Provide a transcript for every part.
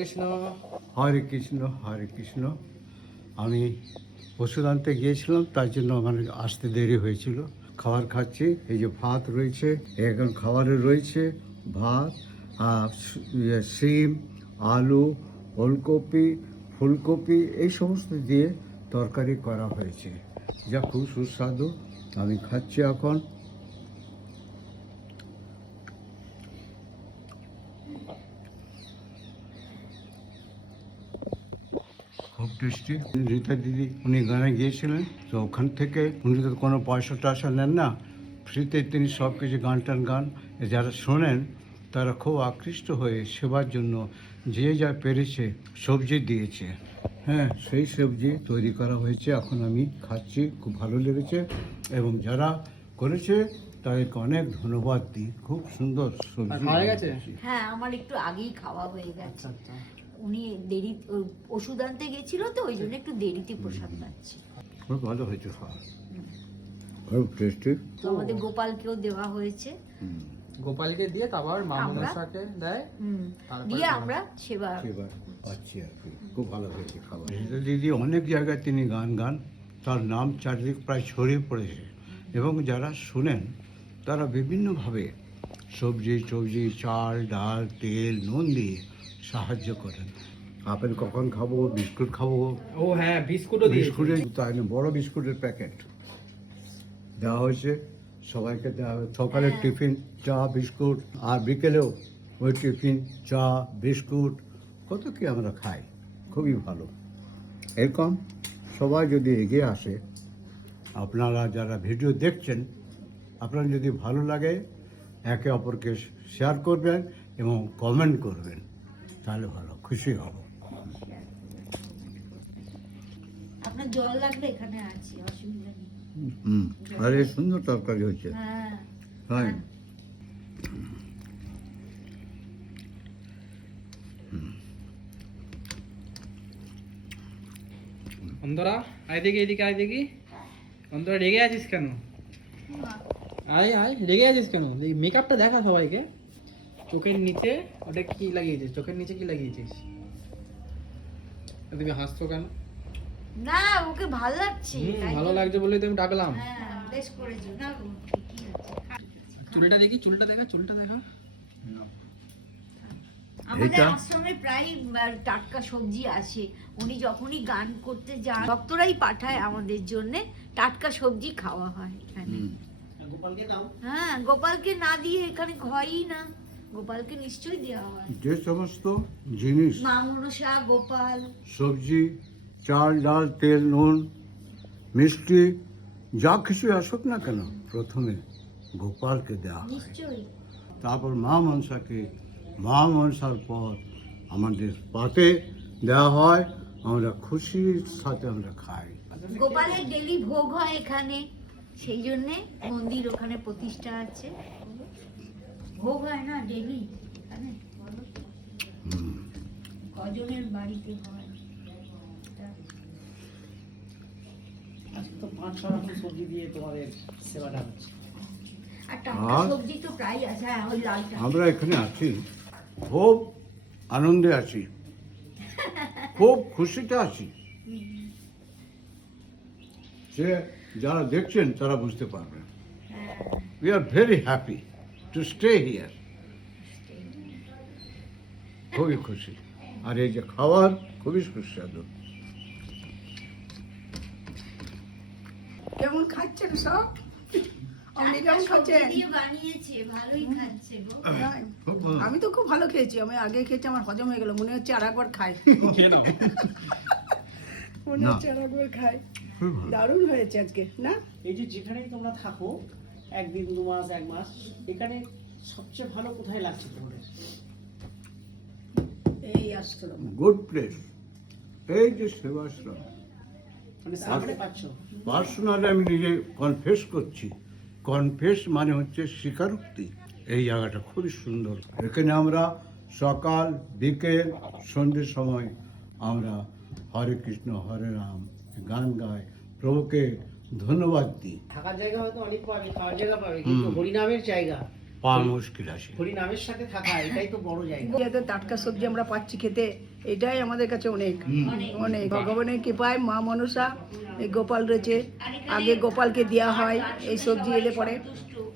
কৃষ্ণ। হরে কৃষ্ণ হরে কৃষ্ণ। আমি ওষুধ আনতে গিয়েছিলাম, তার জন্য আমার আসতে দেরি হয়েছিল। খাবার খাচ্ছি, এই যে ভাত রয়েছে, এখন খাবারে রয়েছে ভাত আর শিম, আলু, ওলকপি, ফুলকপি এই সমস্ত দিয়ে তরকারি করা হয়েছে, যা খুব সুস্বাদু। আমি খাচ্ছি এখন। খুব টেস্টি। রীতা দিদি উনি গানে গিয়েছিলেন, তো ওখান থেকে উনি তো কোনো পয়সা টয়সা নেন না, ফ্রিতে তিনি সব কিছু গান টান গান। যারা শোনেন তারা খুব আকৃষ্ট হয়ে সেবার জন্য যে যা পেরেছে সবজি দিয়েছে। হ্যাঁ, সেই সবজি তৈরি করা হয়েছে, এখন আমি খাচ্ছি, খুব ভালো লেগেছে। এবং যারা করেছে তাদেরকে অনেক ধন্যবাদ দিই। খুব সুন্দর সবজি হয়ে গেছে? হ্যাঁ, আমার একটু আগেই খাওয়া হয়ে গেছে। আচ্ছা। উনি দেরি ওষুধ আনতে গেছিল, তো ওই জন্য একটু দেরিতে প্রসাদ পাচ্ছি। খুব ভালো হয়েছে খাওয়া, খুব টেস্টি। তো আমাদের গোপালকেও দেওয়া হয়েছে। গোপালকে দিয়ে তারপর মামুদাকে দেয়। তারপরে দিয়ে আমরা সেবা এবার পাচ্ছি আর কি। খুব ভালো হয়েছে খাবার। দিদি অনেক জায়গায় তিনি গান, তার নাম চারদিক প্রায় ছড়িয়ে পড়েছে। এবং যারা শুনেন তারা বিভিন্নভাবে সবজি চাল ডাল তেল নুন দিয়ে সাহায্য করেন। আপেল কখন খাবো, বিস্কুট খাবো। ও হ্যাঁ, বিস্কুটও দিয়েছে। বিস্কুটের তাই না, বড় বিস্কুটের প্যাকেট দেওয়া হয়েছে, সবাইকে দেওয়া হবে। সকালের টিফিন চা বিস্কুট, আর বিকেলেও ওই টিফিন চা বিস্কুট, কত কি আমরা খাই, খুবই ভালো। এরকম সবাই যদি এগিয়ে আসে, আপনারা যারা ভিডিও দেখছেন, আপনার যদি ভালো লাগে একে অপরকে শেয়ার করবেন এবং কমেন্ট করবেন, তাহলে ভালো, খুশি হব। আপনার জল লাগবে, এখানে আছে, অসুবিধা নেই। আরে সুন্দর তরকারি হয়েছে। হ্যাঁ, হ্যাঁ। অন্তরা আয় দেখি, এদিকে আয় দেখি। অন্তরা রেগে আছিস কেন? আয় আয়, রেগে আছিস কেন? মেকআপটা দেখা সবাইকে। চোখের নিচে ওটা কি লাগিয়েছিস? চোখের নিচে কি লাগিয়েছিস? তুমি হাসছো কেন? না, ওকে ভালো লাগছে। তাই ভালো তো। লাগছে বলেই তো আমি ডাকলাম। হ্যাঁ, বেশ করেছো। না, কি আছে? চুলটা দেখি, চুলটা দেখা। আমাদের এইটা? আশ্রমে প্রায় টাটকা সবজি আসে। উনি যখনই গান করতে যান, ভক্তরাই পাঠায় আমাদের জন্য, টাটকা সবজি খাওয়া হয় এখানে। গোপালকে দাও। হ্যাঁ, গোপালকে না দিয়ে এখানে হয়ই না। গোপালকে নিশ্চয়ই দেওয়া হয়। যে সমস্ত জিনিস, মা মনসা, গোপাল, সবজি চাল ডাল তেল নুন মিষ্টি যা কিছু আসুক না কেন, প্রথমে গোপালকে দেওয়া হয়, নিশ্চয়ই। তারপর মা মনসাকে, মা মনসার পর আমাদের পাতে দেওয়া হয়। আমরা খুশির সাথে আমরা খাই। গোপালের ডেলি ভোগ হয় এখানে, সেই জন্যে মন্দির ওখানে প্রতিষ্ঠা আছে। ভোগ হয় না ডেলি এখানে? কজনের বাড়িতে হয়? আজকে তো 5-6 রকম সবজি দিয়ে তোমাদের সেবাটা হচ্ছে। আর টাটকা আর? সবজি তো প্রায় আছে। হ্যাঁ, ওই লালটা। আমরা এখানে আছি, খুব আনন্দে আছি, খুব খুশিতে আছি। সে যারা দেখছেন তারা বুঝতে পারবেন। We are very happy to stay here. খুবই খুশি। আর এই যে খাবার খুবই সুস্বাদু। কেমন খাচ্ছেন সব? আপনি কেমন টাটকা সবজি খাচ্ছেন? দিয়ে বানিয়েছে, ভালোই খাচ্ছে গো। হ্যাঁ, খুব ভালো। আমি তো খুব ভালো খেয়েছি। আমি আগে খেয়েছি, আমার হজম হয়ে গেল। মনে হচ্ছে আর একবার খাই। খেয়ে নাও। মনে না। হচ্ছে আর একবার খাই। খুব ভালো। দারুণ হয়েছে আজকে, না? এই যে যেখানেই তোমরা থাকো, 1 দিন 2 মাস 1 মাস, এখানে সবচেয়ে ভালো কোথায় লাগছে তোমাদের? এই আশ্রম। Good place. এই যে সেবাশ্রম, মানে সামনে পাচ্ছ। পার্সোনালি আমি নিজে কনফেস করছি। কনফেস মানে হচ্ছে স্বীকারোক্তি। এই জায়গাটা খুবই সুন্দর। এখানে আমরা সকাল বিকেল সন্ধ্যের সময় আমরা হরে কৃষ্ণ হরে রাম গান গাই, প্রভুকে ধন্যবাদ দিই। থাকার জায়গা হয়তো অনেক পাবে, খাওয়ার জায়গা পাবে, কিন্তু হরিনামের জায়গা, পাওয়া মুশকিল আছে। হরিনামের সাথে থাকা, এটাই তো বড় জায়গা। এত টাটকা সবজি আমরা পাচ্ছি খেতে, এটাই আমাদের কাছে অনেক অনেক ভগবানের কৃপায় মা মনসা এই গোপাল রয়েছে। আগে গোপালকে দেওয়া হয় এই সবজি এলে পরে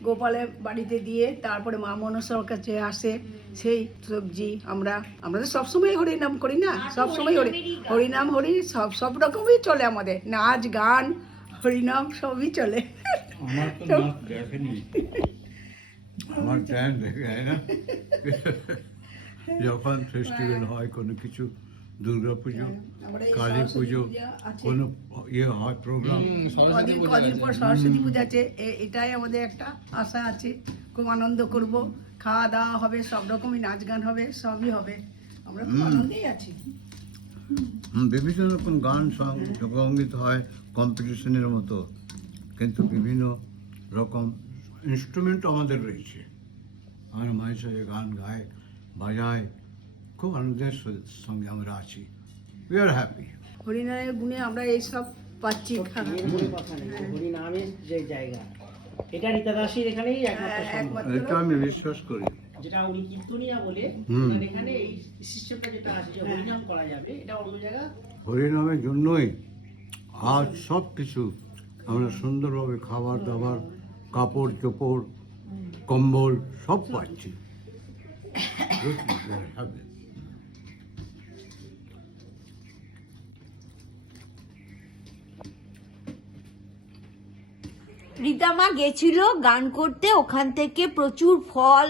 গোপালের বাড়িতে দিয়ে তারপরে মা মনসার কাছে আসে সেই সবজি। আমরা তো সবসময় হরিনাম করি না, সবসময় হরিনাম সব রকমই চলে আমাদের, নাচ গান হরিনাম সবই চলে। আমার তো নাচ দেখেনি, আমার ধ্যান দেখে না। যখন ফেস্টিভ্যাল হয় কোনো কিছু, দুর্গা পুজো, কালী পুজো, কোনো ইয়ে হয় প্রোগ্রাম, কদিন পর সরস্বতী পূজা আছে, এটাই আমাদের একটা আশা আছে, খুব আনন্দ করব, খাওয়া দাওয়া হবে, সব রকমই নাচ গান হবে, সবই হবে, আমরা খুব আনন্দেই আছি। বিভিন্ন রকম গান সঙ্গীত হয় কম্পিটিশনের মতো, কিন্তু বিভিন্ন রকম ইনস্ট্রুমেন্ট আমাদের রয়েছে। আমরা মায়ের সাথে গান গায় বাজায়, খুব আনন্দের সঙ্গে আমরা আছি। We are happy. হরিনামের গুণে আমরা এইসব পাচ্ছি। এর কোনো কথা নেই, হরিনামের যে জায়গা, এটা রীতা দাসীর এখানেই একমাত্র সম্ভব। এটা আমি বিশ্বাস করি। যেটা উনি কীর্তনিয়া বলে, হুম। ওনার এখানে এই সিস্টেমটা যেটা আছে যে হরিনাম করা যাবে, এটা অন্য জায়গা হরিনামের জন্যই আজ সব কিছু আমরা সুন্দরভাবে খাবার দাবার, কাপড় চোপড়, কম্বল সব পাচ্ছি। রীতামা গেছিল গান করতে, ওখান থেকে প্রচুর ফল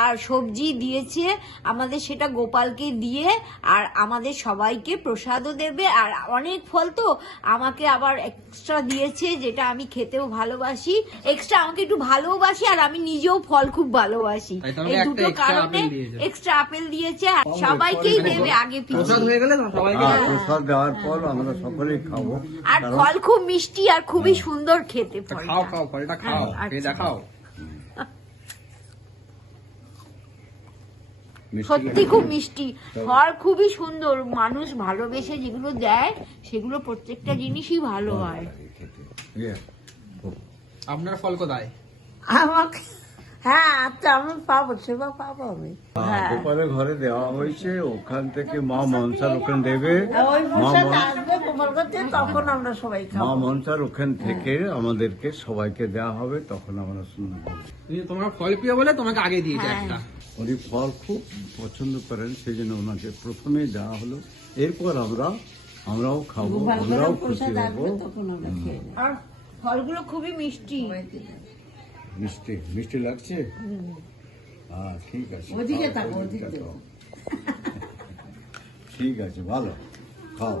আর সবজি দিয়েছে আমাদের, সেটা গোপালকে দিয়ে আর আমাদের সবাইকে প্রসাদও দেবে। আর অনেক ফল তো আমাকে আবার এক্সট্রা দিয়েছে, যেটা আমি খেতেও ভালোবাসি, এক্সট্রা আমাকে একটু ভালোবাসি, আর আমি নিজেও ফল খুব ভালোবাসি। তাই তোমাকে এই একটা দুটো extra কারণে আপেল দিয়েছে। এক্সট্রা আপেল দিয়েছে, আর সবাইকেই দেবে আগে প্রসাদ পিছিয়ে। হয়ে গেলে সবাইকে প্রসাদ দেওয়ার পর আমরা সকলেই খাবো। আর ফল খুব মিষ্টি আর খুবই সুন্দর খেতে ফলটা। খাও খাও, ফলটা খাও, খেয়ে দেখাও। সত্যি খুব মিষ্টি, ফল খুবই সুন্দর, মানুষ ভালোবেসে যেগুলো দেয় সেগুলো প্রত্যেকটা জিনিসই ভালো হয়। আপনার ফল কোথায়? আমাকে হ্যাঁ, আচ্ছা আমি পাবো, সেবা পাবো আমি। গোপালের ঘরে দেওয়া হয়েছে, ওখান থেকে মা মনসার ওখানে দেবে, ওই প্রসাদ আসবে গোপাল কাছে, তখন আমরা সবাই মা খাবো। মনসার ওখান থেকে আমাদেরকে সবাইকে দেওয়া হবে, তখন আমরা শুনবো। তোমার ফল প্রিয় বলে তোমাকে আগে দিয়েছে একটা। উনি ফল খুব পছন্দ করেন, সেই জন্য ওনাকে প্রথমেই দেওয়া হলো। এরপর আমরাও খাবো, আমরাও খুশি হবো। আর ফলগুলো খুবই মিষ্টি। মিষ্টি মিষ্টি লাগছে? হ্যাঁ, ঠিক আছে, ঠিক আছে, ভালো খাও।